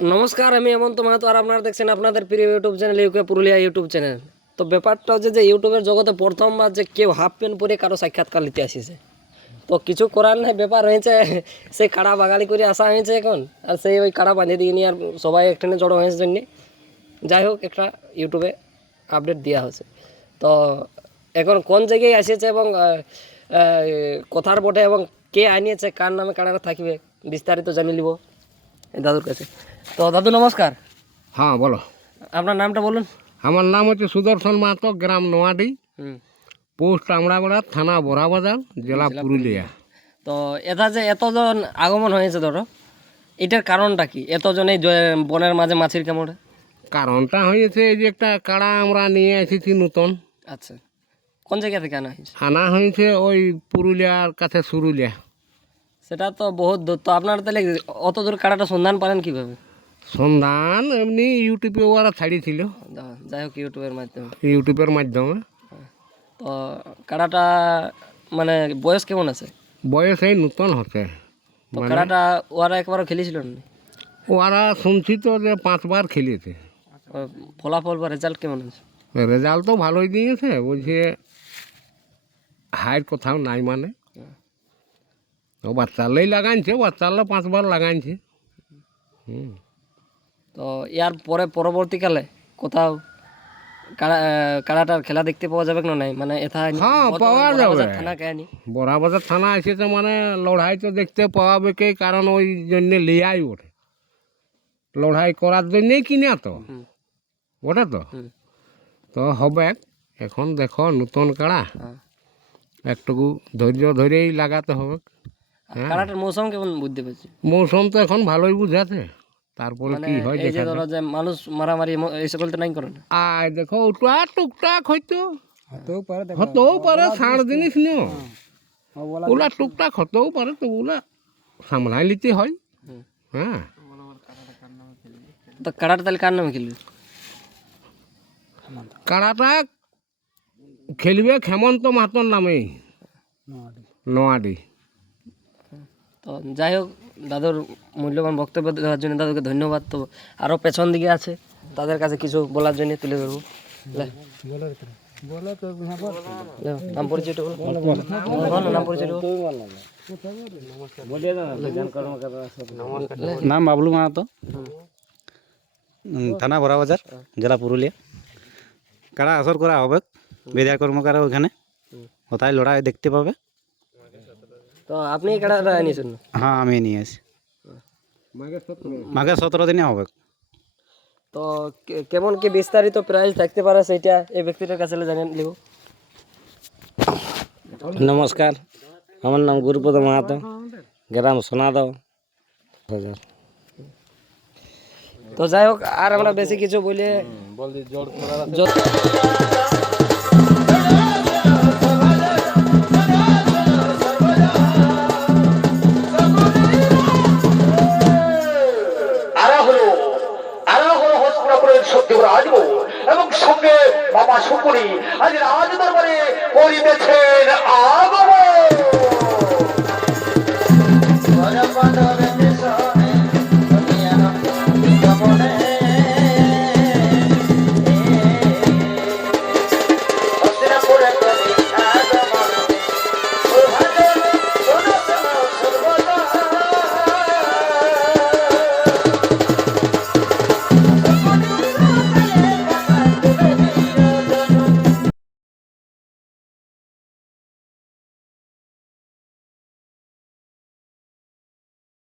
নমস্কার, আমি হেমন্ত মাহাতো আর আপনারা দেখছেন আপনাদের প্রিয় YouTube channel UK Purulia YouTube channel তো ব্যাপারটা হচ্ছে যে ইউটিউবের জগতে প্রথমবার যে কেউ হাফ প্যান্ট পরে কারও সাক্ষাৎকার নিতে আসিছে। তো কিছু করার নাই, ব্যাপার হয়েছে সেই কাড়া বাগালি করে আসা হয়েছে এখন, আর সেই ওই কাড়া বাঁধে দিয়ে নিয়ে আর সবাই একখানে জড়ো হয়েছে জন্যে। যাই হোক, একটা ইউটিউবে আপডেট দেওয়া হয়েছে। তো এখন কোন জায়গায় আসিয়েছে এবং কথার বটে এবং কে আনিয়েছে, কার নামে কাড়াটা থাকবে, বিস্তারিত জানিয়ে নিব। দাদুর কাছে। তো দাদু নমস্কার। হ্যাঁ বলো। আপনার নামটা বলুন। আমার নাম হচ্ছে সুদর্শন মাহাতো গ্রাম নোয়াডি। পোস্ট আমড়াগড়া থানা বড়াবাজার জেলা পুরুলিয়া। তো এটা যে এতজন আগমন হয়েছে ধরো। এটার কারণটা কি? এতজন এই বনের মাঝে মাছির কামড়ে? কারণটা হয়েছে এই যে একটা কাড়া আমরা নিয়ে এসেছি নতুন। আচ্ছা। কোন জায়গা থেকে আনা হয়েছে? আনা হয়েছে ওই পুরুলিয়ার কাছে সুরুলিয়া। সেটা তো বহুত দূর। তো আপনারা তাহলে অত দূর কাটাটা সন্ধান পারেন কীভাবে? সন্ধান এমনি ইউটিউবে ওরা ছাড়িয়েছিল। যাই হোক ইউটিউবের মাধ্যমে। ইউটিউবের মাধ্যমে। তো কাড়াটা মানে বয়স কেমন আছে? বয়স এই নতুন হচ্ছে। তো কাড়াটা ওরা একবারও খেলেছিল না ওরা শুনছি তো যে পাঁচবার খেলিয়েছে ফলাফল বা রেজাল্ট কেমন আছে? রেজাল্ট তো ভালোই দিয়েছে বলছে হাইট কোথাও নাই মানে। ও বাচ্চালেই লাগাইছে বাচ্চালে পাঁচবার লাগাইছে। হুম। তো ইয়ার পরে পরবর্তীকালে কোথাও কাড়াটার খেলা দেখতে পাওয়া যাবে না? নাই? মানে এথা হ্যাঁ, পাওয়া যাবে। থানা কেনি বড়াবাজার থানা এসেছে মানে লড়াই তো দেখতে পাওয়াবে কে কারণ ওই জন্য লিয়াই ওঠে। লড়াই করার জন্যই কিনা তো। ওটা তো? তো হবে। এখন দেখো নতুন কাড়া। হ্যাঁ। একটুকু ধৈর্য ধরেই লাগাতে হবে। আর কাড়াটার মৌসুম কেমন বুঝতে পারছি মৌসুম তো এখন ভালোই বুঝাছে তারপরে মানে কি হয় এই যে ধরো যে মানুষ মারামারি এমন- এই সকল নাই করে না? আর দেখো ওটা টুকটাক হয়তো। হতেও পারে সার জিনিস নিও ওগুলা টুকটাক হতেও পারে তো ওগুলা সামলাই নিতে হয়। হ্যাঁ। তো কাড়াটা তাহলে কার নামে খেলবে? কাড়াটা খেলবে হেমন্ত মাহাতোর নামে। নোয়াডি। তো যাই হোক, দাদুর মূল্যবান বক্তব্য দেওয়ার জন্য দাদুকে ধন্যবাদ। তো আরও পেছন দিকে আছে, তাদের কাছে কিছু বলার জন্য তুলে ধরবো। নাম নাম পরিচয়টা নাম বাবলু মাহাতো। থানা বড়াবাজার জেলা পুরুলিয়া। কারা আসর করা হবে বিধায়ক কর্মকার ওখানে কোথায় লড়াই দেখতে পাবে। তো আপনি এই কাড়াটা নিয়েছেন? হ্যাঁ আমি নিয়ে আসি মাঘের সতেরো দিনে হবে। তো কেমন কি বিস্তারিত প্রাইস থাকতে পারে সেইটা এই ব্যক্তিটার কাছে জানিয়ে নিব নমস্কার আমার নাম গুরুপদ মাহাতো গ্রাম সোনাদাও বাজার তো যাই হোক আর আমরা বেশি কিছু বলে জ- মামা শুকুরি আজ রাজ দরবারে করিতেছেন আগমন